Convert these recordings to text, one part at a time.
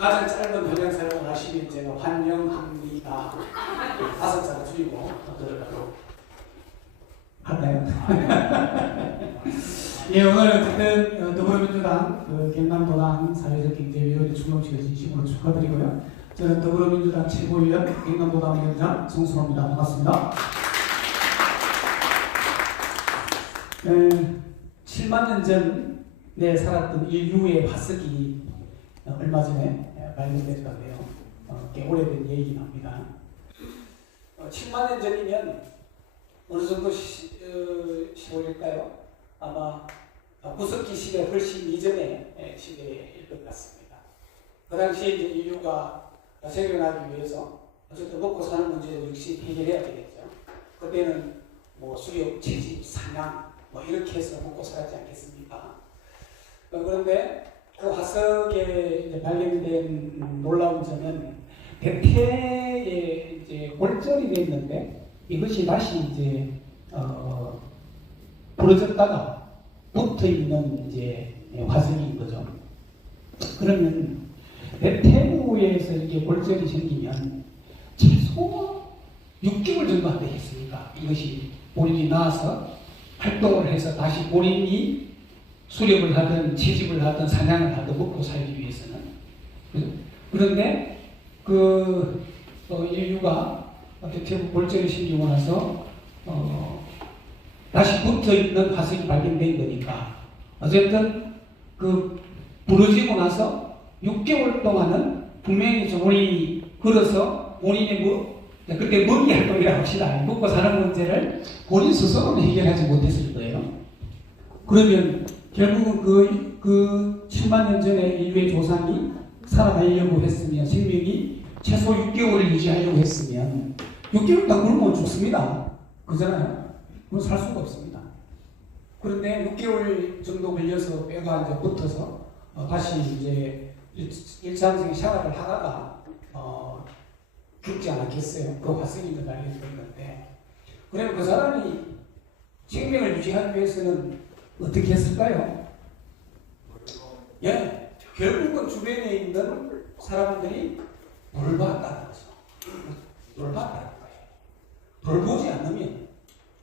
가장 짧은 현행사를 하시면 제가 환영합니다. 5자가 줄이고 들어가도록 할까요? 예, 오늘 어쨌든 더불어민주당 경남도당 사회적 경제위원회 출범식을 진심으로 축하드리고요. 저는 더불어민주당 최고위원 경남도당 위원장 정순호입니다. 반갑습니다. 7만 년 전에 살았던 인류의 화석이 얼마 전에 발견됐다고요. 꽤 오래된 얘기긴 합니다. 7만 년 전이면 어느 정도 시골일까요? 아마 구석기 시대 훨씬 이전의 시대일 것 같습니다. 그 당시에 이제 인류가 생존하기 위해서 어쨌든 먹고 사는 문제를 역시 해결해야 되겠죠. 그때는 뭐 수렵, 채집, 사냥 뭐 이렇게 해서 먹고 살았지 않겠습니까? 그런데 그 화석에 이제 발견된 놀라운 점은 대퇴에 이제 골절이 됐는데 이것이 다시 이제 부러졌다가 붙어 있는 이제 화석인 거죠. 그러면 대퇴부에서 이게 골절이 생기면 최소 6개월 정도 안 되겠습니까? 이것이 본인이 나와서 활동을 해서 다시 본인이 수렵을 하든 채집을 하든 사냥을 하든 먹고 살기 위해서는. 그런데 그 인류가 대퇴부 골절이 생기고 나서 다시 붙어 있는 화석이 발견된 거니까 어쨌든 그 부러지고 나서 6개월 동안은 분명히 본인이 걸어서 본인의 그때 먹이 활동이라고 합시다. 먹고 사는 문제를 본인 스스로는 해결하지 못했을 거예요. 그러면 결국은 그 7만 년 전에 인류의 조상이 살아가려고 했으면 생명이 최소 6개월을 유지하려고 했으면 6개월 다 굶으면 죽습니다. 그잖아요. 그건 살 수가 없습니다. 그런데 6개월 정도 걸려서 뼈가 이제 붙어서 다시 이제 일상적인 생활을 하다가 죽지 않았겠어요. 그 화석이 발견된 건데. 그러면 그 사람이 생명을 유지하기 위해서는 어떻게 했을까요? 예, 결국은 주변에 있는 사람들이 돌봤다는 거죠. 돌봤다는 거예요. 돌보지 않으면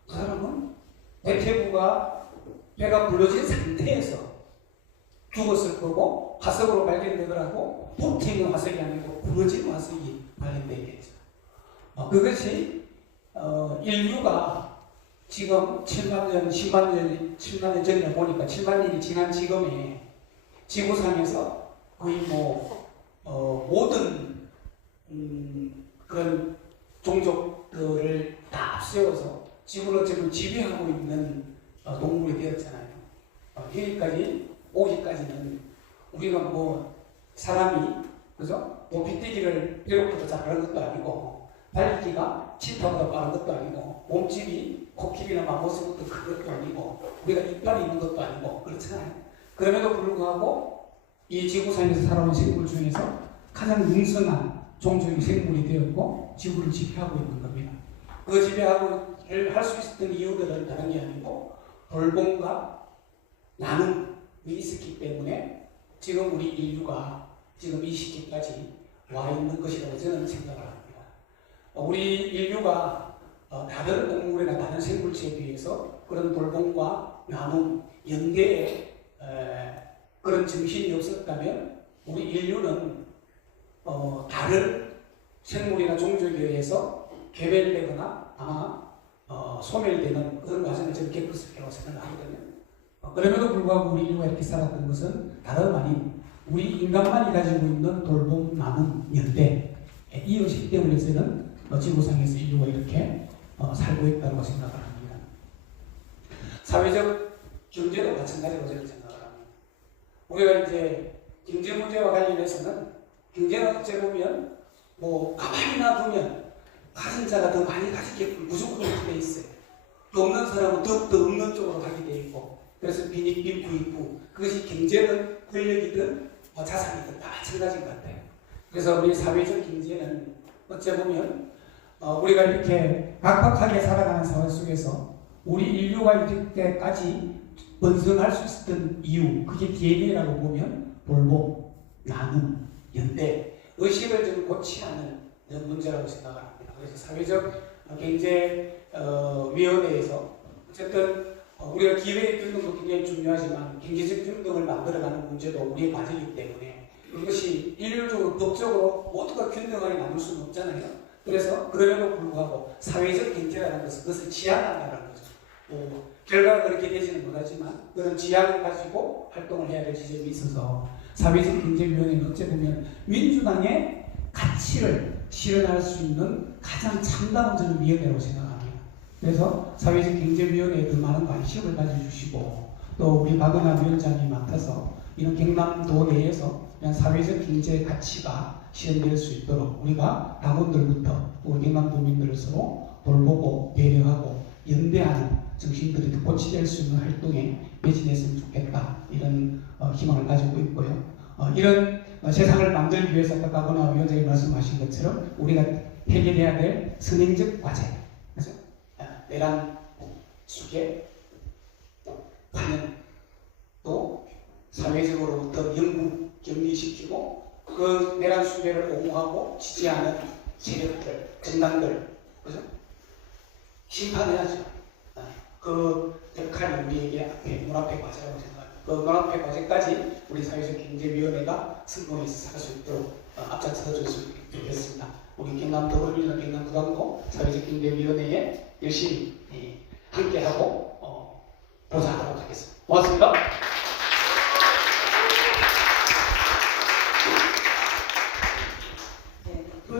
그 사람은 대퇴부가 배가 불러진 상태에서 죽었을 거고 화석으로 발견되더라도 붙어있는 화석이 아니고 부러진 화석이 발견되겠죠. 그것이 인류가 지금 7만 년, 10만 년 전에 보니까 7만 년이 지난 지금에 지구상에서 거의 모든 그런 종족들을 다 앞세워서 지구를 지금 지배하고 있는 동물이 되었잖아요. 여기까지 오기까지는 우리가 사람이 그죠? 빗대기를 배고프다 잘하는 것도 아니고 달리기가 치타보다 빠른 것도 아니고 몸집이 코끼리나 맘모스보다 큰 것도 아니고 우리가 이빨이 있는 것도 아니고 그렇잖아요. 그럼에도 불구하고 이 지구상에서 살아온 생물 중에서 가장 능선한 종족의 생물이 되었고 지구를 지배하고 있는 겁니다. 그 지배하고 할 수 있었던 이유들은 다른 게 아니고 돌봄과 나눔이 있었기 때문에 지금 우리 인류가 지금 이 시기까지 와 있는 것이라고 저는 생각을 합니다. 우리 인류가 다른 동물이나 다른 생물체에 비해서 그런 돌봄과 나눔, 연대의 그런 정신이 없었다면 우리 인류는 다른 생물이나 종족에 의해서 괴멸되거나 아마 소멸되는 그런 과정을 저는 겪었을 거라고 생각하거든요. 그럼에도 불구하고 우리 인류가 이렇게 살았던 것은 다름 아닌 우리 인간만이 가지고 있는 돌봄, 나눔, 연대 이 의식 때문에 저는 지구상에서 인류가 이렇게 살고 있다고 생각을 합니다. 사회적 경제도 마찬가지로 저는 생각을 합니다. 우리가 이제 경제 문제와 관련해서는 경제는 어째 보면 가만히 놔두면 가진 자가 더 많이 가지게끔 무조건 이렇게 돼 있어요. 또 없는 사람은 더욱더 없는 쪽으로 가게 돼 있고 그래서 빈익빈 부익부 그것이 경제든 권력이든 자산이든 다 마찬가지인 것 같아요. 그래서 우리 사회적 경제는 어째 보면 우리가 이렇게 각박하게 살아가는 사회 속에서 우리 인류가 이때까지 번성할 수 있었던 이유 그게 DNA라고 보면 돌봄, 나눔, 연대, 의식을 좀 고치하는 문제라고 생각을 합니다. 그래서 사회적 경제위원회에서 어쨌든 우리가 기회의 균등도 굉장히 중요하지만 경제적 균등을 만들어가는 문제도 우리의 과제이기 때문에 그것이 일률적으로 법적으로 모두가 균등하게 나눌 수는 없잖아요. 그래서 그럼에도 불구하고 사회적 경제라는 것은 그것을 지향한다는 거죠. 결과가 그렇게 되지는 못하지만 그런 지향을 가지고 활동을 해야 될 지점이 있어서 사회적 경제위원회는 어찌 보면 민주당의 가치를 실현할 수 있는 가장 참다운 저는 위원회라고 생각합니다. 그래서 사회적 경제위원회에 더 많은 관심을 가져주시고 또 우리 박은하 위원장이 맡아서 이런 경남도 내에서 그냥 사회적 경제 가치가 실현될 수 있도록 우리가 당원들부터 우리 경남도민들을 서로 돌보고 배려하고 연대하는 정신들이 더 고치될 수 있는 활동에 매진했으면 좋겠다 이런 희망을 가지고 있고요. 이런 세상을 만들기 위해서 아까 박은하 위원장이 말씀하신 것처럼 우리가 해결해야 될 선행적 과제, 그래서 내란 속에 가는 또 사회적으로부터 영구 격리시키고 그 내란 수배를 옹호하고 지지하는 세력들, 정당들, 그죠? 심판해야죠. 그 역할이 우리에게 앞에 눈앞의 과제라고 생각합니다. 그 눈앞의 과제까지 우리 사회적 경제위원회가 성공해서 살 수 있도록 앞장서 줬으면 좋겠습니다. 우리 경남 더불어민주당 경남구당도 사회적 경제위원회에 열심히 함께하고 보좌하도록 하겠습니다. 고맙습니다.